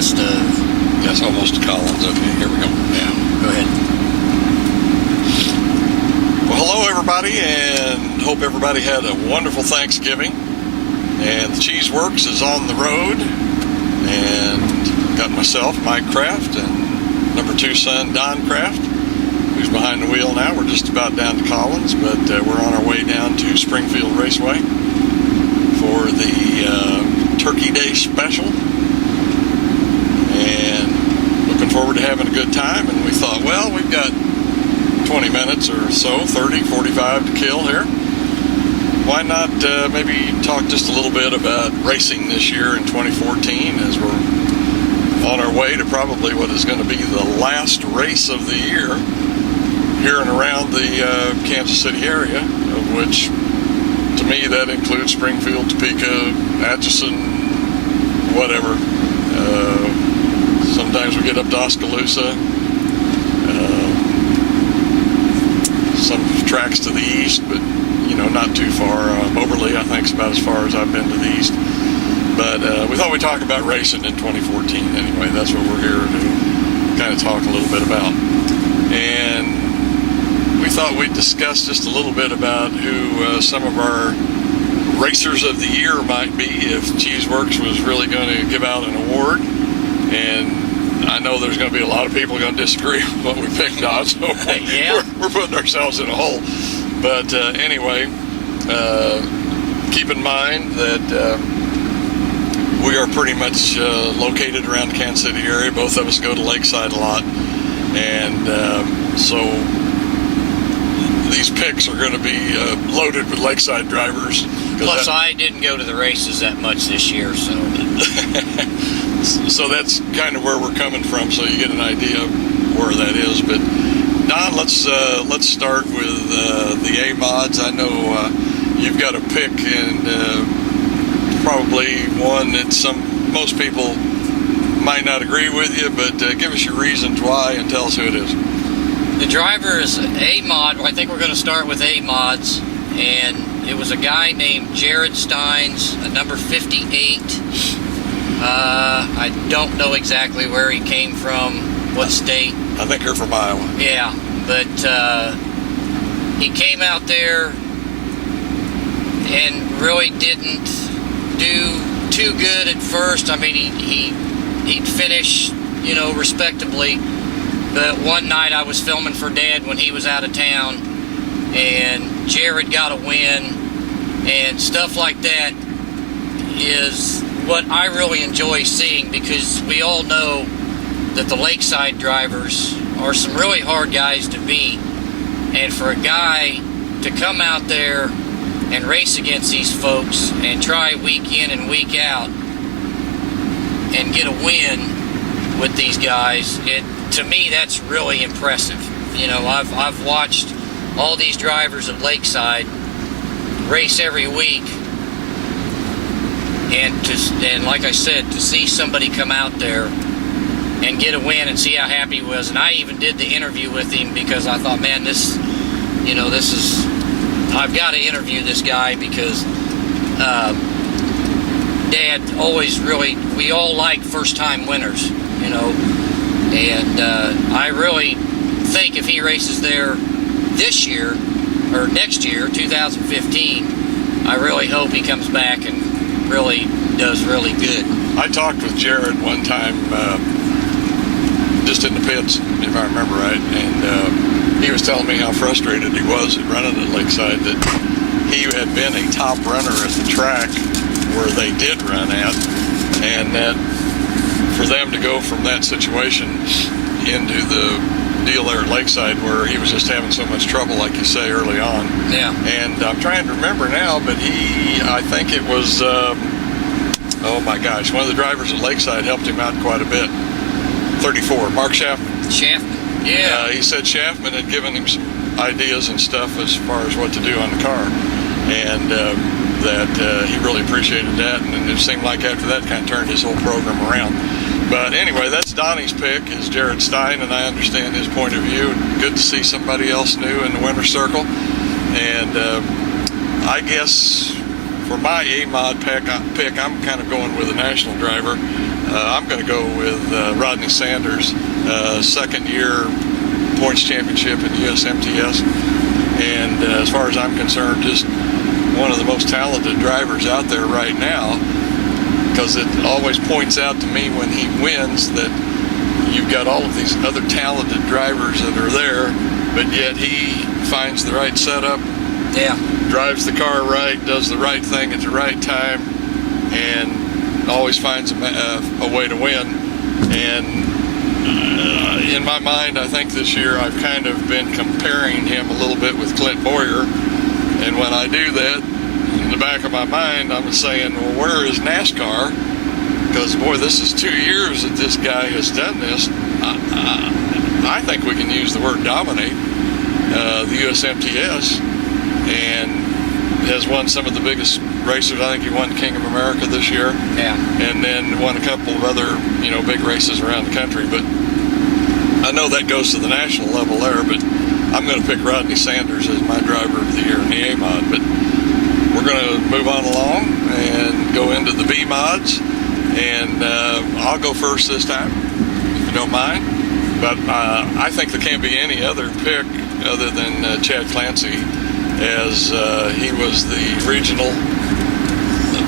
west of... That's almost to Collins. Okay, here we go. Yeah, go ahead. Well, hello everybody, and hope everybody had a wonderful Thanksgiving. And the Cheese Works is on the road, and got myself, Mike Kraft, and number 2 son, Don Kraft, who's behind the wheel now. We're just about down to Collins, but we're on our way down to Springfield Raceway for the Turkey Day special, and looking forward to having a good time. And we thought, well, we've got 20 minutes or so, 30, 45 to kill here. Why not maybe talk just a little bit about racing this year in 2014, as we're on our way to probably what is going to be the last race of the year here and around the Kansas City area, of which, to me, that includes Springfield, Topeka, Atchison, whatever. Sometimes we get up to Oskaloosa. Some tracks to the east, but not too far. Moberly, I think, is about as far as I've been to the east. But we thought we'd talk about racing in 2014 anyway. That's what we're here to kind of talk a little bit about. And we thought we'd discuss just a little bit about who some of our racers of the year might be if Cheeseworks was really going to give out an award. And I know there's going to be a lot of people going to disagree with what we picked on, so Yeah. we're putting ourselves in a hole. But anyway, keep in mind that we are pretty much located around the Kansas City area. Both of us go to Lakeside a lot, and so these picks are going to be loaded with Lakeside drivers. Plus, I didn't go to the races that much this year, so... So that's kind of where we're coming from, so you get an idea of where that is. But Don, let's start with the A mods. I know you've got a pick, and probably one that most people might not agree with you, but give us your reasons why and tell us who it is. The driver is A mod. Well, I think we're going to start with A mods, and it was a guy named Jared Steins, number 58. I don't know exactly where he came from, what state. I think you're from Iowa. Yeah, but he came out there and really didn't do too good at first. I mean, he'd finish, respectably. But one night I was filming for Dad when he was out of town, and Jared got a win, and stuff like that is what I really enjoy seeing, because we all know that the Lakeside drivers are some really hard guys to beat, and for a guy to come out there and race against these folks and try week in and week out and get a win with these guys, to me that's really impressive. I've watched all these drivers at Lakeside race every week, and like I said, to see somebody come out there and get a win and see how happy he was. And I even did the interview with him because I thought, man, I've got to interview this guy, because Dad always we all like first-time winners, and I really think if he races there this year, or next year, 2015, I really hope he comes back and really does really good. I talked with Jared one time, just in the pits, if I remember right, and he was telling me how frustrated he was at running at Lakeside, that he had been a top runner at the track where they did run at, and that for them to go from that situation into the deal there at Lakeside where he was just having so much trouble, like you say, early on. Yeah. And I'm trying to remember now, but I think it was, oh my gosh, one of the drivers at Lakeside helped him out quite a bit. 34, Mark Schaffman. Schaffman, yeah. He said Schaffman had given him some ideas and stuff as far as what to do on the car, and that he really appreciated that, and it seemed like after that kind of turned his whole program around. But anyway, that's Donnie's pick, is Jared Stein, and I understand his point of view. Good to see somebody else new in the winner's circle. And I guess for my A-Mod pick, I'm kind of going with a national driver. I'm going to go with Rodney Sanders, second year points championship in USMTS. And as far as I'm concerned, just one of the most talented drivers out there right now, because it always points out to me when he wins that you've got all of these other talented drivers that are there, but yet he finds the right setup, drives the car right, does the right thing at the right time, and always finds a way to win. And in my mind, I think this year I've kind of been comparing him a little bit with Clint Boyer, and when I do that, in the back of my mind, I'm saying, well, where is NASCAR? Because, boy, this is 2 years that this guy has done this. I think we can use the word dominate the USMTS, and has won some of the biggest races. I think he won King of America this year. Yeah. And then won a couple of other, big races around the country. But I know that goes to the national level there, but I'm going to pick Rodney Sanders as my driver of the year in the A mod. But we're going to move on along and go into the B mods. And I'll go first this time, if you don't mind. But I think there can't be any other pick other than Chad Clancy, as he was the regional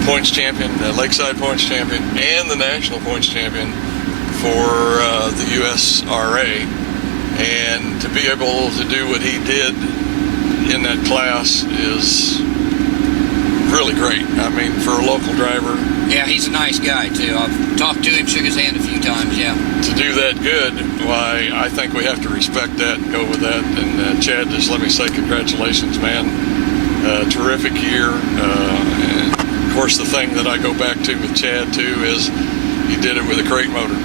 points champion, Lakeside points champion, and the national points champion for the USRA. And to be able to do what he did in that class is really great. I mean, for a local driver. Yeah, he's a nice guy, too. I've talked to him, shook his hand a few times, yeah. To do that good, why, I think we have to respect that and go with that. And Chad, just let me say congratulations, man. Terrific year. And of course, the thing that I go back to with Chad, too, is he did it with a crate motor.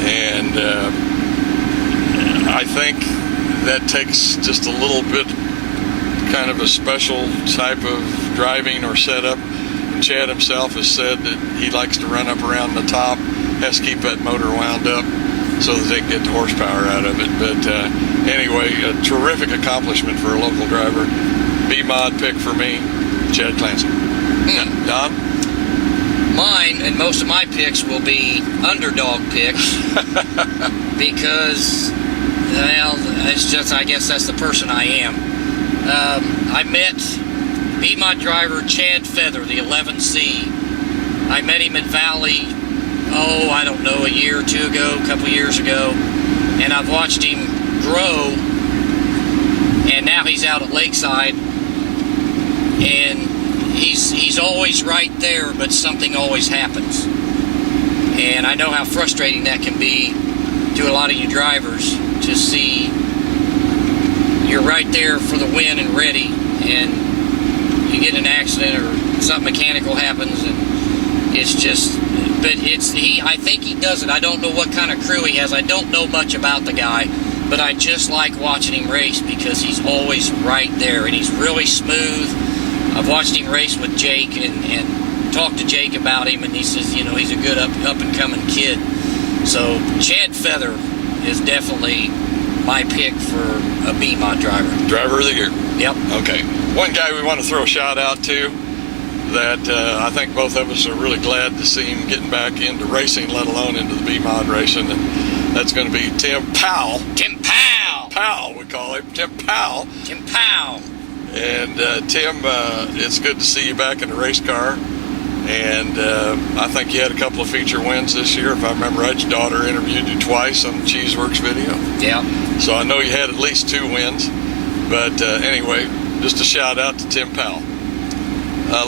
And I think that takes just a little bit kind of a special type of driving or setup. And Chad himself has said that he likes to run up around the top, has to keep that motor wound up so that they can get the horsepower out of it. But anyway, a terrific accomplishment for a local driver. B-mod pick for me, Chad Clancy. Don? Mine, and most of my picks, will be underdog picks because, well, it's just, I guess that's the person I am. I met B-mod driver Chad Feather, the 11C. I met him at Valley, I don't know, a year or two ago, a couple years ago, and I've watched him grow, and now he's out at Lakeside, and he's always right there, but something always happens. And I know how frustrating that can be to a lot of you drivers, to see you're right there for the win and ready, and you get in an accident or something mechanical happens, and it's just, but I think he does it. I don't know what kind of crew he has. I don't know much about the guy, but I just like watching him race because he's always right there, and he's really smooth. I've watched him race with Jake and talked to Jake about him, and he says, he's a good up and coming kid. So Chad Feather is definitely my pick for a B-mod driver. Driver of the year. Yep. Okay. One guy we want to throw a shout out to that I think both of us are really glad to see him getting back into racing, let alone into the B-mod racing, and that's going to be Tim Powell. Tim Powell! Powell, we call him. Tim Powell. Tim Powell. And Tim, it's good to see you back in the race car. And I think you had a couple of feature wins this year. If I remember right, your daughter interviewed you twice on the Cheeseworks video. Yeah. So I know you had at least 2 wins. But anyway, just a shout out to Tim Powell.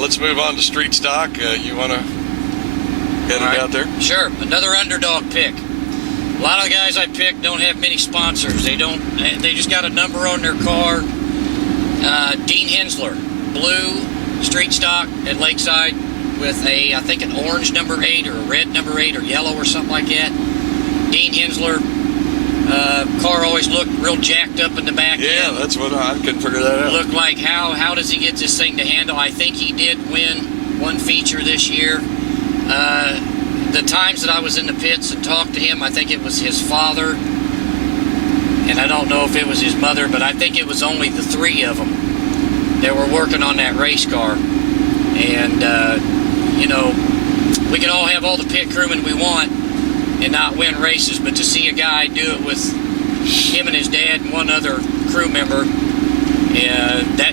Let's move on to street stock. You want to head it out there? Sure. Another underdog pick. A lot of the guys I picked don't have many sponsors. They just got a number on their car. Dean Hensler, blue street stock at Lakeside with I think an orange number 8 or a red number 8 or yellow or something like that. Dean Hensler, car always looked real jacked up in the back Yeah, end. that's what I couldn't figure that out. Looked like how does he get this thing to handle? I think he did win one feature this year. The times that I was in the pits and talked to him, I think it was his father, and I don't know if it was his mother, but I think it was only the 3 of them that were working on that race car. And we can all have all the pit crewmen we want and not win races, but to see a guy do it with him and his dad and one other crew member,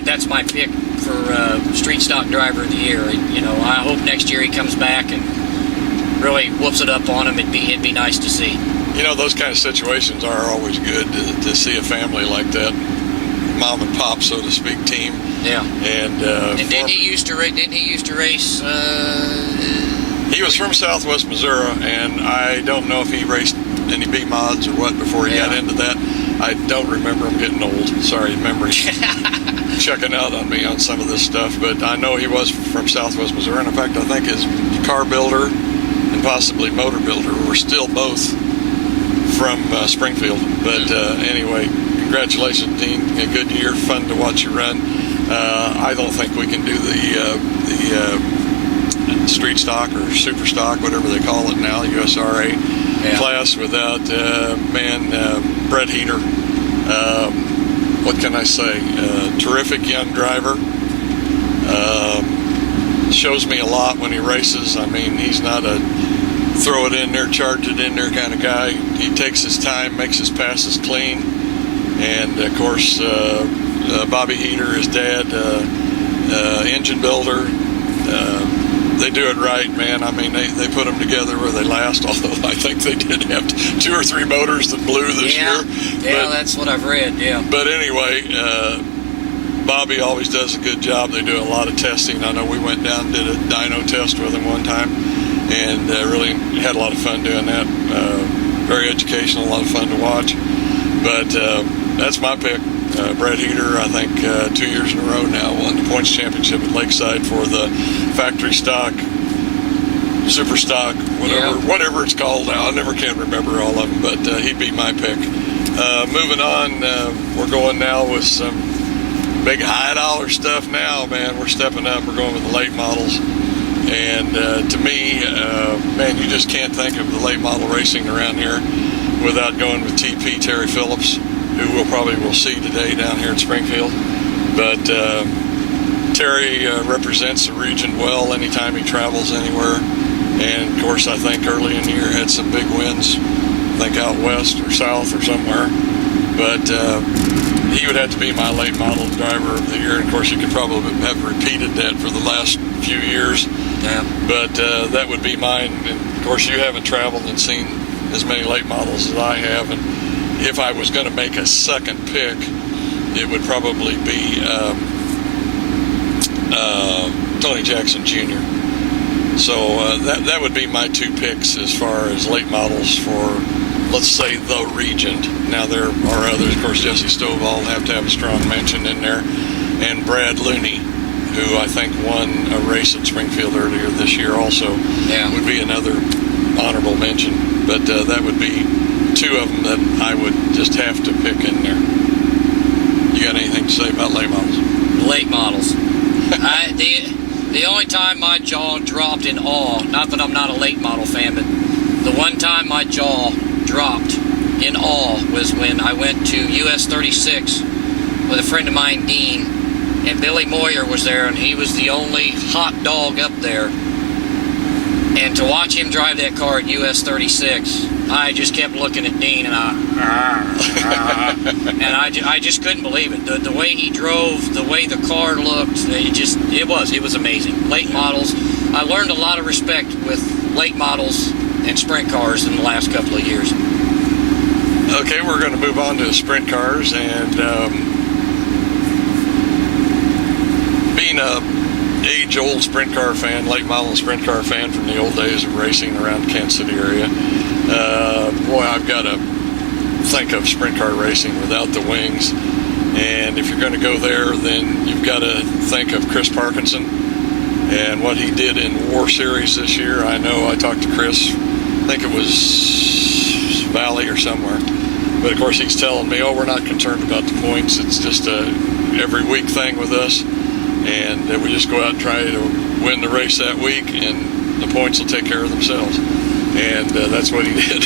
that's my pick for street stock driver of the year. You know, I hope next year he comes back and really whoops it up on him. It'd be nice to see. You know, those kind of situations are always good to see a family like that, mom and pop, so to speak, team. Yeah. And didn't he used to race? He was from Southwest Missouri, and I don't know if he raced any B mods or what before he got into that. I don't remember him getting old. Sorry, memory checking out on me on some of this stuff. But I know he was from Southwest Missouri, and in fact, I think his car builder and possibly motor builder were still both from Springfield. But anyway, congratulations, Dean. A good year, fun to watch you run. I don't think we can do the street stock or super stock, whatever they call it now, USRA class, without Brett Heater. What can I say? Terrific young driver. Shows me a lot when he races. I mean, he's not a throw it in there, charge it in there kind of guy. He takes his time, makes his passes clean. And of course, Bobby Heater, his dad, engine builder, they do it right, man. I mean, they put them together where they last, although I think they did have 2 or 3 motors that blew this year. Yeah, that's what I've read, yeah. But anyway, Bobby always does a good job. They do a lot of testing. I know we went down and did a dyno test with him one time, and really had a lot of fun doing that. Very educational, a lot of fun to watch. But that's my pick. Brett Heater, I think 2 years in a row now, won the points championship at Lakeside for the factory stock, super stock, whatever it's called now. I never can remember all of them, but he'd be my pick. Moving on, we're going now with some big high dollar stuff now, man. We're stepping up. We're going with the late models. And to me, man, you just can't think of the late model racing around here without going with TP, Terry Phillips, who we'll probably see today down here in Springfield. But Terry represents the region well anytime he travels anywhere. And of course, I think early in the year had some big wins, I think out west or south or somewhere. But he would have to be my late model driver of the year. And of course, you could probably have repeated that for the last few years. Yeah. But that would be mine. And of course, you haven't traveled and seen as many late models as I have. And if I was going to make a second pick, it would probably be Tony Jackson Jr. So that would be my 2 picks as far as late models for, let's say, the region. Now there are others. Of course, Jesse Stovall will have to have a strong mention in there. And Brad Looney, who I think won a race at Springfield earlier this year also, would be another honorable mention. But that would be 2 of them that I would just have to pick in there. You got anything to say about late models? Late models. The only time my jaw dropped in awe, not that I'm not a late model fan, but the one time my jaw dropped in awe was when I went to US 36 with a friend of mine, Dean, and Billy Moyer was there, and he was the only hot dog up there. And to watch him drive that car at US 36, I just kept looking at Dean, and I just couldn't believe it. The way he drove, the way the car looked, it was amazing. Late models. I learned a lot of respect with late models and sprint cars in the last couple of years. Okay, we're going to move on to sprint cars, and being a age-old sprint car fan, late model sprint car fan from the old days of racing around the Kansas City area, boy, I've got to think of sprint car racing without the wings. And if you're going to go there, then you've got to think of Chris Parkinson and what he did in War Series this year. I know I talked to Chris, I think it was Valley or somewhere. But of course, he's telling me, we're not concerned about the points. It's just a every week thing with us. And we just go out and try to win the race that week, and the points will take care of themselves. And that's what he did.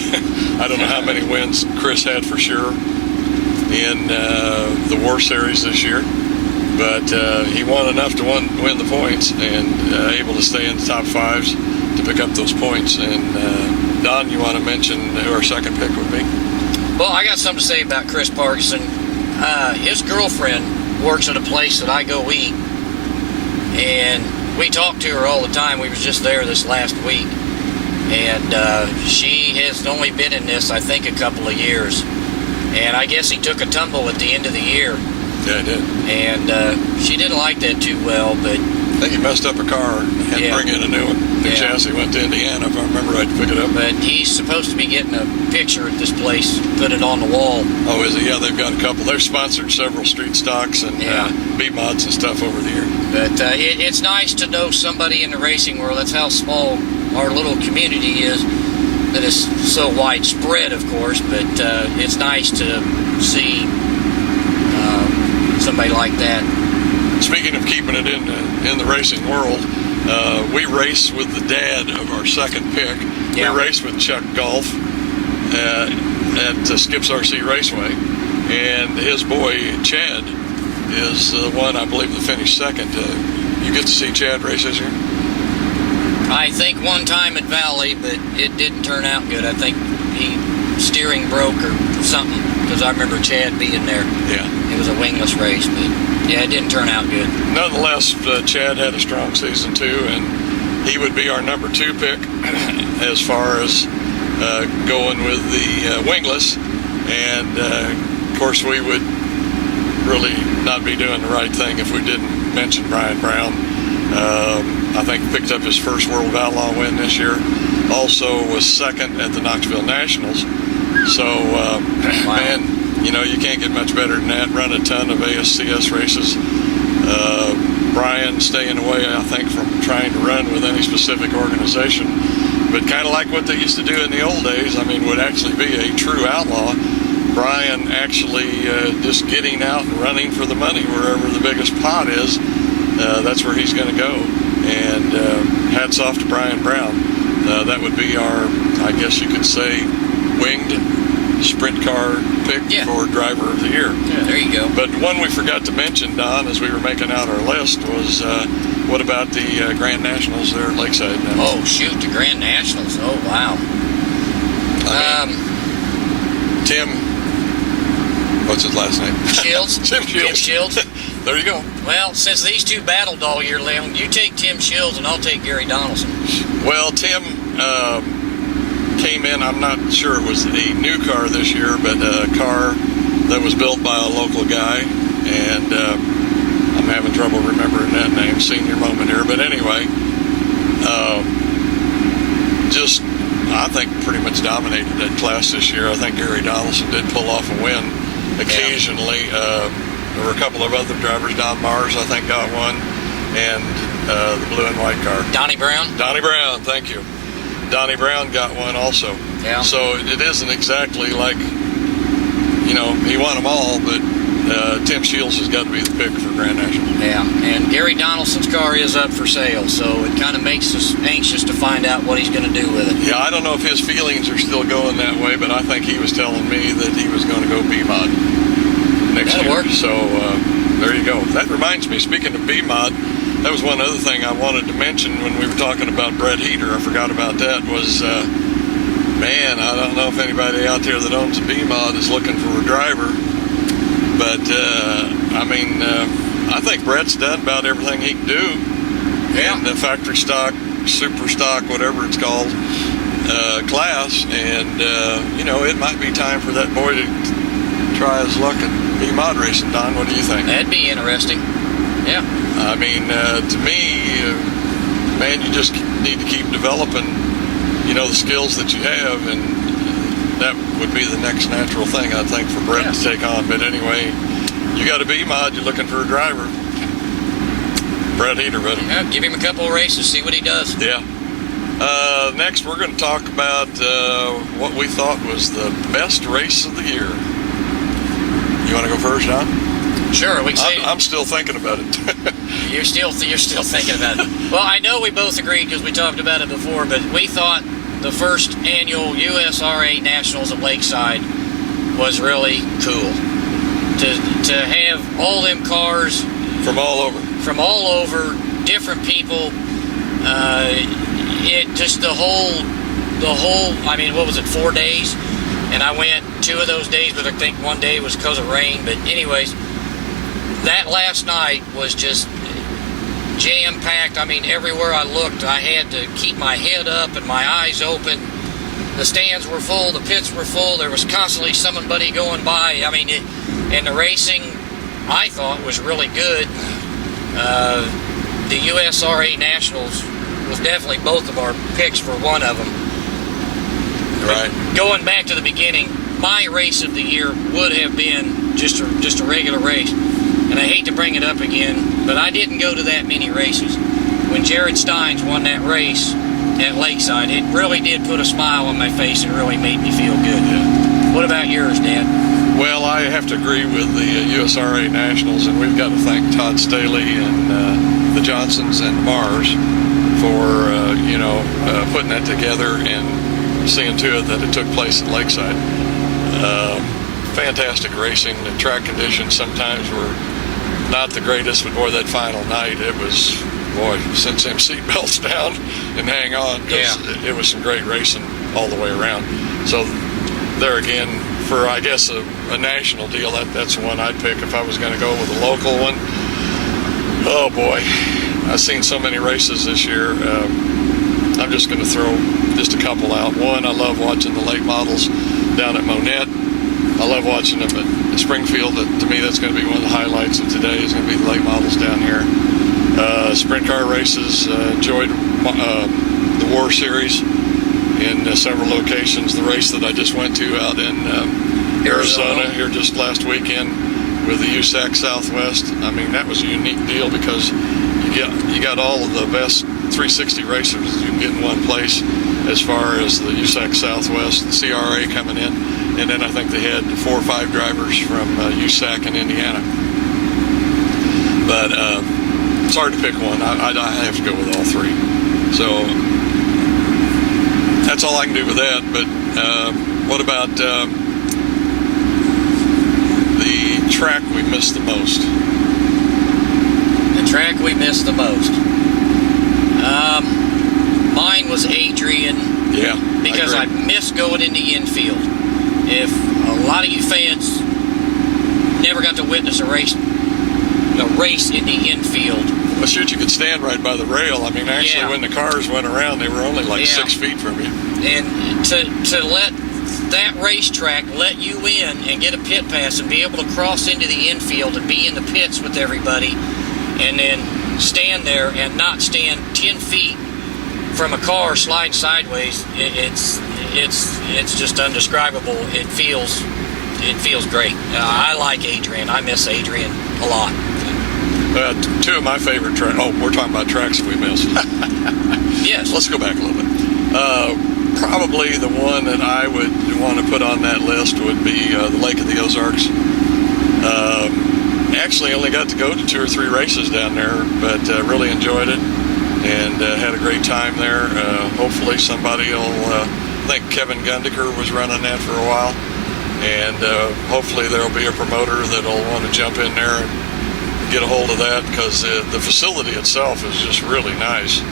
I don't know how many wins Chris had for sure in the War Series this year, but he won enough to win the points and able to stay in the top 5s to pick up those points. And Don, you want to mention who our second pick would be? Well, I got something to say about Chris Parkinson. His girlfriend works at a place that I go eat, and we talk to her all the time. We was just there this last week, and she has only been in this, I think, a couple of years. And I guess he took a tumble at the end of the year. Yeah, I did. And she didn't like that too well, but... I think he messed up a car and had to bring in a new one. The chassis went to Indiana, if I remember right, to pick it up. But he's supposed to be getting a picture at this place, put it on the wall. Oh, is he? Yeah, they've got a couple. They've sponsored several street stocks and B-mods and stuff over the year. But it's nice to know somebody in the racing world. That's how small our little community is. That is so widespread, of course, but it's nice to see somebody like that. Speaking of keeping it in the racing world, we race with the dad of our second pick. Yeah. We race with Chuck Golf at Skips RC Raceway, and his boy Chad is the one, I believe, that finished second. You get to see Chad race this year? I think one time at Valley, but it didn't turn out good. I think steering broke or something, because I remember Chad being there. Yeah. It was a wingless race, but yeah, it didn't turn out good. Nonetheless, Chad had a strong season too, and he would be our number 2 pick as far as going with the wingless. And of course, we would really not be doing the right thing if we didn't mention Brian Brown. I think picked up his first World of Outlaw win this year. Also was second at the Knoxville Nationals. So, man, you can't get much better than that. Run a ton of ASCS races. Brian staying away, I think, from trying to run with any specific organization. But kind of like what they used to do in the old days, would actually be a true outlaw. Brian actually just getting out and running for the money wherever the biggest pot is. That's where he's going to go. And hats off to Brian Brown. That would be our, I guess you could say, winged sprint car pick for driver of the year. Yeah, there you go. But one we forgot to mention, Don, as we were making out our list, was what about the Grand Nationals there at Lakeside? Oh, shoot, the Grand Nationals. Oh, wow. Tim, what's his last name? Shields. Tim Shields. Tim Shields. There you go. Well, since these two battled all year long, you take Tim Shields and I'll take Gary Donaldson. Well, Tim came in, I'm not sure it was a new car this year, but a car that was built by a local guy, and I'm having trouble remembering that name, senior moment here, but anyway, I think pretty much dominated that class this year. I think Gary Donaldson did pull off a win occasionally. There were a couple of other drivers. Don Mars, I think, got one, and the blue and white car. Donnie Brown? Donnie Brown, thank you. Donnie Brown got one also. Yeah. So it isn't exactly like, he won them all, but Tim Shields has got to be the pick for Grand National. Yeah, and Gary Donaldson's car is up for sale, so it kind of makes us anxious to find out what he's going to do with it. Yeah, I don't know if his feelings are still going that way, but I think he was telling me that he was going to go B-Mod next year. Work. So there you go. That reminds me, speaking of B-Mod, that was one other thing I wanted to mention when we were talking about Brett Heater. I forgot about that. Was I don't know if anybody out there that owns a B-Mod is looking for a driver, but I think Brett's done about everything he can do. Yeah. In the factory stock, super stock, whatever it's called, class, and it might be time for that boy to try his luck at B-Mod racing. Don, what do you think? That'd be interesting. Yeah. To me, man, you just need to keep developing, the skills that you have, and that would be the next natural thing, I think, for Brett to take on. But anyway, you got a B-Mod, you're looking for a driver. Brett Heater, buddy. Yeah, give him a couple of races, see what he does. Yeah. Next, we're going to talk about what we thought was the best race of the year. You want to go first, Don? Sure, we can say. I'm still thinking about it. You're still thinking about it. Well, I know we both agreed because we talked about it before, but we thought the first annual USRA Nationals at Lakeside was really cool. To have all them cars from all over, different people. it just the whole. I mean, what was it? 4 days, and I went 2 of those days, but I think one day was because of rain. But anyways, that last night was just jam-packed. I mean, everywhere I looked, I had to keep my head up and my eyes open. The stands were full, the pits were full. There was constantly somebody going by. I mean, and the racing, I thought, was really good. The USRA Nationals was definitely both of our picks for one of them. Right. But going back to the beginning, my race of the year would have been just a regular race. And I hate to bring it up again, but I didn't go to that many races. When Jared Steins won that race at Lakeside, it really did put a smile on my face and really made me feel good. Yeah. What about yours, Dad? Well, I have to agree with the USRA Nationals, and we've got to thank Todd Staley and the Johnsons and Mars for putting that together and seeing to it that it took place at Lakeside. Fantastic racing. The track conditions sometimes were not the greatest, but boy, that final night, it was, boy, send them seat belts down and hang on, because it was some great racing all the way around. So there again, for I guess a national deal, that's the one I'd pick if I was going to go with a local one. Oh boy, I've seen so many races this year. I'm just going to throw just a couple out. One, I love watching the late models down at Monette. I love watching them at Springfield. To me, that's going to be one of the highlights of today, is going to be the late models down here. Sprint car races, enjoyed the War Series in several locations. The race that I just went to out in Arizona here just last weekend with the USAC Southwest. I mean, that was a unique deal because you got all of the best 360 racers you can get in one place, as far as the USAC Southwest, the CRA coming in, and then I think they had 4 or 5 drivers from USAC in Indiana. But it's hard to pick one. I have to go with all 3. So that's all I can do with that. But what about the track we missed the most? The track we missed the most. Mine was Adrian. Yeah. Because I missed going in the infield. If a lot of you fans never got to witness a race in the infield. Well, shoot, you could stand right by the rail. I mean, actually, when the cars went around, they were only like 6 feet from you. And to let that racetrack let you in and get a pit pass and be able to cross into the infield and be in the pits with everybody, and then stand there and not stand 10 feet from a car sliding sideways, it's just undescribable. It feels great. I like Adrian. I miss Adrian a lot. 2 of my favorite tracks. Oh, we're talking about tracks that we missed. Yes. Let's go back a little bit. Probably the one that I would want to put on that list would be the Lake of the Ozarks. Actually, only got to go to 2 or 3 races down there, but really enjoyed it and had a great time there. Hopefully somebody will, I think Kevin Gundiker was running that for a while, and hopefully there'll be a promoter that'll want to jump in there and get a hold of that, because the facility itself is just really nice.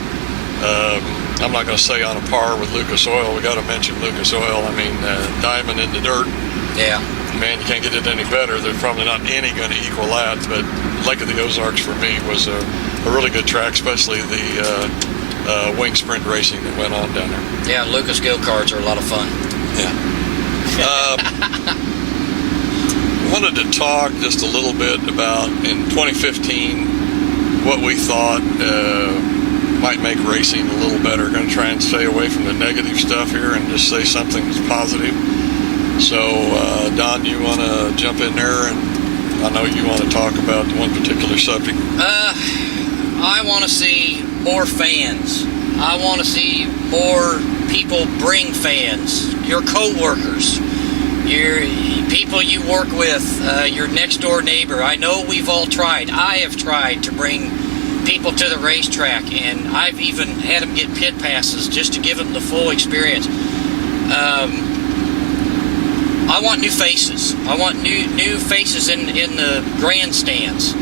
I'm not going to say on a par with Lucas Oil. We got to mention Lucas Oil. I mean, diamond in the dirt. Yeah. Man, You can't get it any better. There's probably not any going to equal that, but Lake of the Ozarks for me was a really good track, especially the wing sprint racing that went on down there. Yeah, Lucas go-karts are a lot of fun. Yeah. Wanted to talk just a little bit about, in 2015, what we thought might make racing a little better. Going to try and stay away from the negative stuff here and just say something that's positive. So, Don, you want to jump in there? And I know you want to talk about one particular subject. I want to see more fans. I want to see more people bring fans. Your co-workers, your people you work with, your next door neighbor. I know we've all tried. I have tried to bring people to the racetrack, and I've even had them get pit passes just to give them the full experience. I want new faces. I want new faces in the grandstands.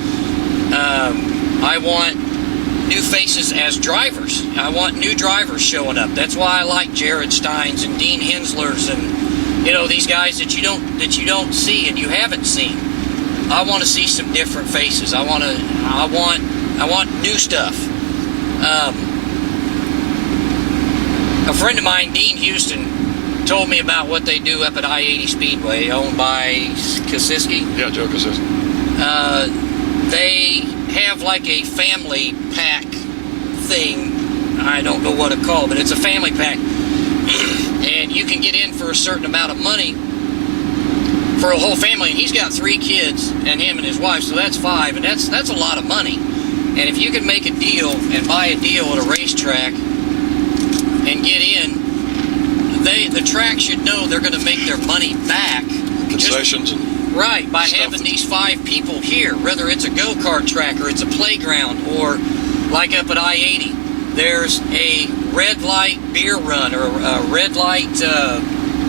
I want new faces as drivers. I want new drivers showing up. That's why I like Jared Steins and Dean Henslers and these guys that you don't see and you haven't seen. I want to see some different faces. I want new stuff. A friend of mine, Dean Houston, told me about what they do up at I-80 Speedway, owned by Kosiski. Yeah, Joe Kosiski. They have like a family pack thing. I don't know what to call it, but it's a family pack. And you can get in for a certain amount of money for a whole family. And he's got 3 kids, and him and his wife, so that's 5, and that's a lot of money. And if you can make a deal and buy a deal at a racetrack and get in, the track should know they're going to make their money back. Concessions right, by having these 5 people here, whether it's a go-kart track or it's a playground, or like up at I-80, there's a red light beer run or a red light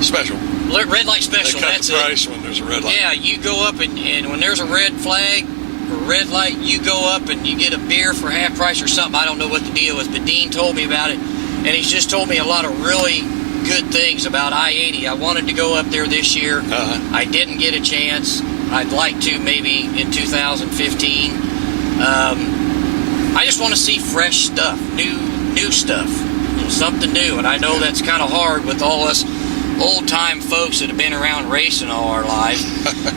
special. Red light special. They cut that's the price when there's a red light. Yeah, you go up and when there's a red flag or red light, you go up and you get a beer for half price or something. I don't know what the deal is, but Dean told me about it, and he's just told me a lot of really good things about I-80. I wanted to go up there this year. I didn't get a chance. I'd like to maybe in 2015. I just want to see fresh stuff, new stuff, something new. And I know that's kind of hard with all us old-time folks that have been around racing all our lives.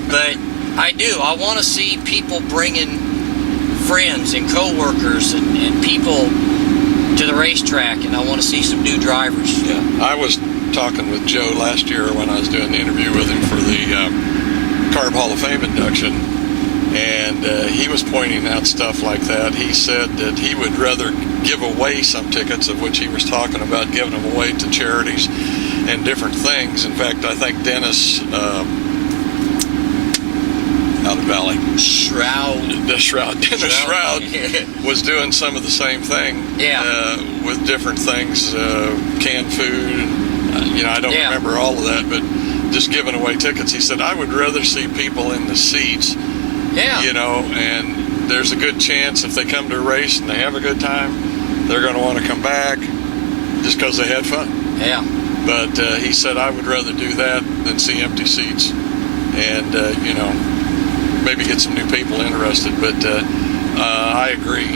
But I do. I want to see people bringing friends and co-workers and people to the racetrack, and I want to see some new drivers. Yeah, I was talking with Joe last year when I was doing the interview with him for the Carb Hall of Fame induction, and he was pointing out stuff like that. He said that he would rather give away some tickets, of which he was talking about giving them away to charities and different things. In fact, I think Dennis out of Valley. Dennis Shroud was doing some of the same thing. Yeah. With different things, canned food, and I don't remember all of that, but just giving away tickets. He said, I would rather see people in the seats. Yeah. And there's a good chance if they come to a race and they have a good time, they're going to want to come back just because they had fun. Yeah. But he said, I would rather do that than see empty seats. And, maybe get some new people interested, but I agree.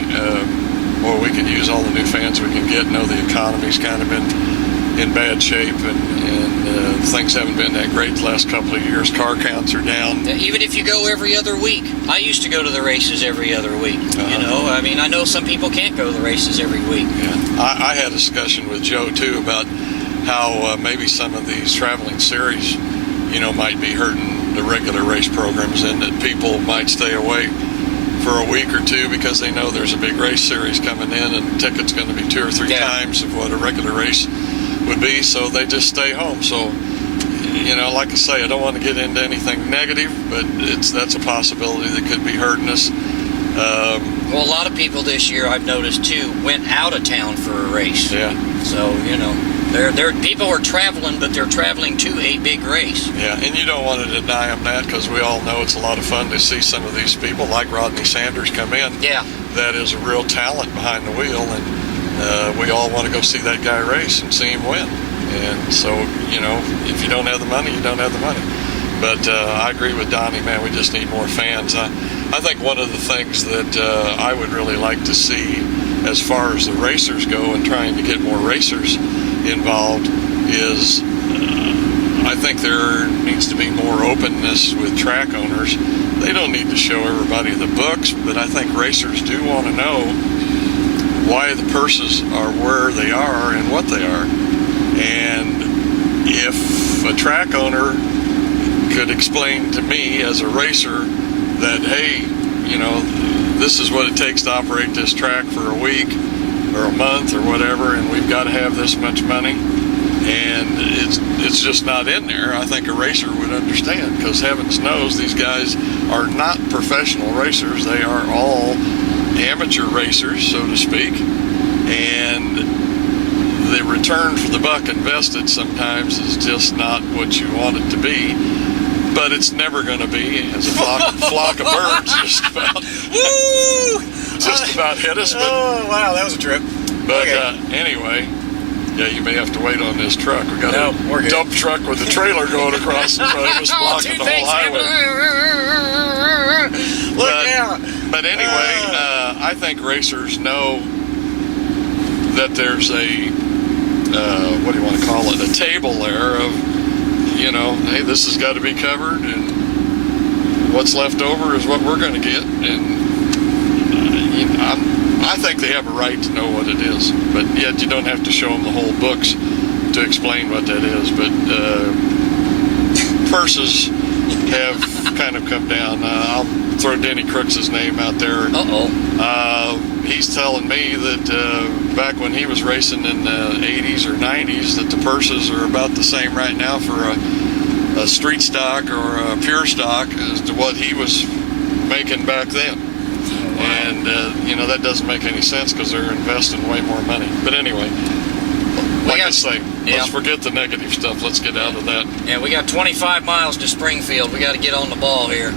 We could use all the new fans we can get. The economy's kind of been in bad shape, and things haven't been that great the last couple of years. Car counts are down. Even if you go every other week. I used to go to the races every other week. I know some people can't go to the races every week. Yeah. I had a discussion with Joe, too, about how maybe some of these traveling series, might be hurting the regular race programs, and that people might stay away for a week or two because they know there's a big race series coming in and the ticket's going to be 2 or 3 times of what a regular race would be, so they just stay home. So, like I say, I don't want to get into anything negative, but that's a possibility that could be hurting us. Well, a lot of people this year, I've noticed too, went out of town for a race. Yeah. So, people are traveling, but they're traveling to a big race. Yeah, and you don't want to deny them that, because we all know it's a lot of fun to see some of these people like Rodney Sanders come in. Yeah. That is a real talent behind the wheel, and we all want to go see that guy race and see him win. And so, if you don't have the money, you don't have the money. But I agree with Donnie, man, we just need more fans. I think one of the things that I would really like to see as far as the racers go and trying to get more racers involved is I think there needs to be more openness with track owners. They don't need to show everybody the books, but I think racers do want to know why the purses are where they are and what they are. And if a track owner could explain to me as a racer that, hey, this is what it takes to operate this track for a week or a month or whatever, and we've got to have this much money, and it's just not in there, I think a racer would understand, because heavens knows these guys are not professional racers. They are all amateur racers, so to speak, and the return for the buck invested sometimes is just not what you want it to be. But it's never going to be as a flock of birds, just about. Woo! just about hit us. But, Oh, wow, that was a trip. but Okay. Anyway, yeah, you may have to wait on this truck. We got No, a we're good. dump truck with a trailer going across in front of us, blocking the whole highway. Look out. But anyway, I think racers know that there's a, what do you want to call it, a table there of, hey, this has got to be covered, and what's left over is what we're going to get. And I think they have a right to know what it is, but yet you don't have to show them the whole books to explain what that is. But purses have kind of come down. I'll throw Denny Crooks' name out there. He's telling me that back when he was racing in the 80s or 90s, that the purses are about the same right now for a street stock or a pure stock as to what he was making back then. And, that doesn't make any sense because they're investing way more money. But anyway, I say, let's forget the negative stuff. Let's get out of that. Yeah, we got 25 miles to Springfield. We got to get on the ball here.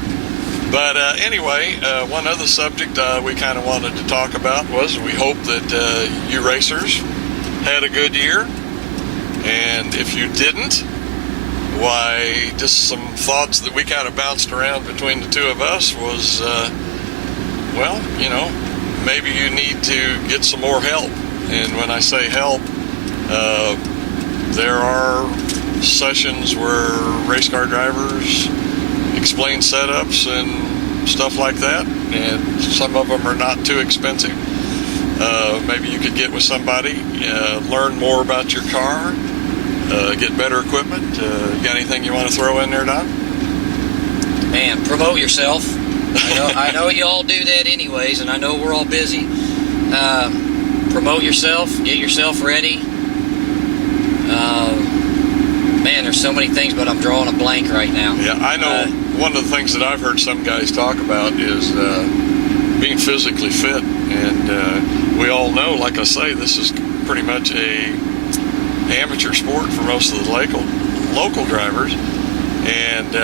But anyway, one other subject we kind of wanted to talk about was we hope that you racers had a good year. And if you didn't, why, just some thoughts that we kind of bounced around between the two of us was, maybe you need to get some more help. And when I say help, there are sessions where race car drivers explain setups and stuff like that, and some of them are not too expensive. Maybe you could get with somebody, learn more about your car, get better equipment. Got anything you want to throw in there, Don? Man, promote yourself. I know you all do that anyways, and I know we're all busy. Promote yourself, get yourself ready. Man, there's so many things, but I'm drawing a blank right now. Yeah, I know one of the things that I've heard some guys talk about is being physically fit. And we all know, like I say, this is pretty much a amateur sport for most of the local drivers. And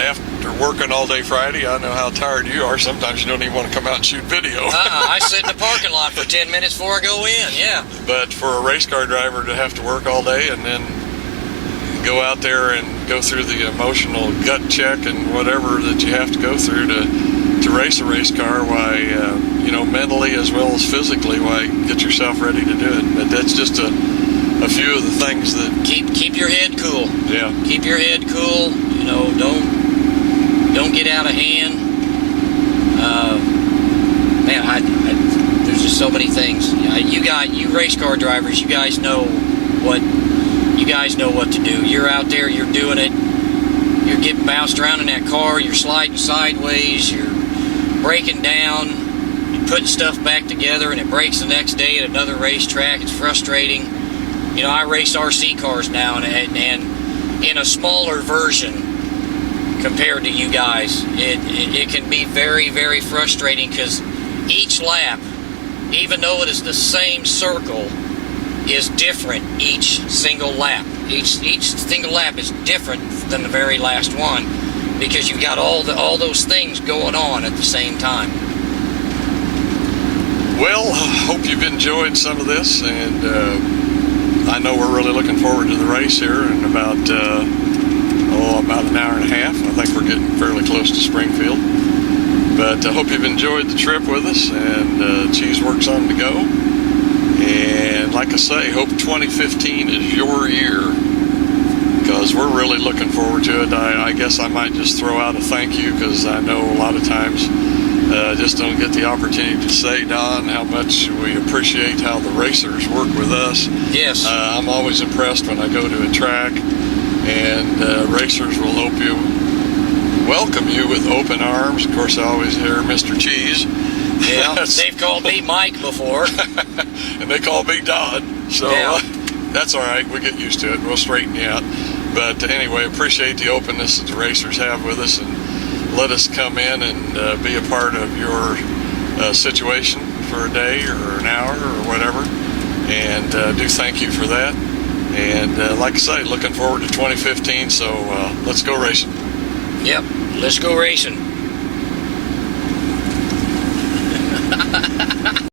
after working all day Friday, I know how tired you are. Sometimes you don't even want to come out and shoot video. I sit in the parking lot for 10 minutes before I go in, yeah. But for a race car driver to have to work all day and then go out there and go through the emotional gut check and whatever that you have to go through to race a race car, why, mentally as well as physically, why, get yourself ready to do it. But that's just a few of the things that... Keep your head cool. Yeah. Keep your head cool. Don't get out of hand. There's just so many things. You race car drivers, you guys know what to do. You're out there, you're doing it. You're getting bounced around in that car. You're sliding sideways. You're breaking down. You're putting stuff back together, and it breaks the next day at another racetrack. It's frustrating. I race RC cars now, and in a smaller version compared to you guys. It can be very, very frustrating because each lap, even though it is the same circle, is different each single lap. Each single lap is different than the very last one because you've got all those things going on at the same time. Well, hope you've enjoyed some of this, and I know we're really looking forward to the race here in about an hour and a half. I think we're getting fairly close to Springfield. But I hope you've enjoyed the trip with us, and Cheeseworks on to go. And like I say, hope 2015 is your year, because we're really looking forward to it. I guess I might just throw out a thank you, because I know a lot of times just don't get the opportunity to say, Don, how much we appreciate how the racers work with us. Yes. I'm always impressed when I go to a track, and racers will welcome you with open arms. Of course, I always hear Mr. Cheese. Yeah, they've called me Mike before. And they call me Don. So yeah. That's all right. We get used to it. We'll straighten you out. But anyway, appreciate the openness that the racers have with us, and let us come in and be a part of your situation for a day or an hour or whatever. And do thank you for that. And like I say, looking forward to 2015. So let's go racing. Yep, let's go racing.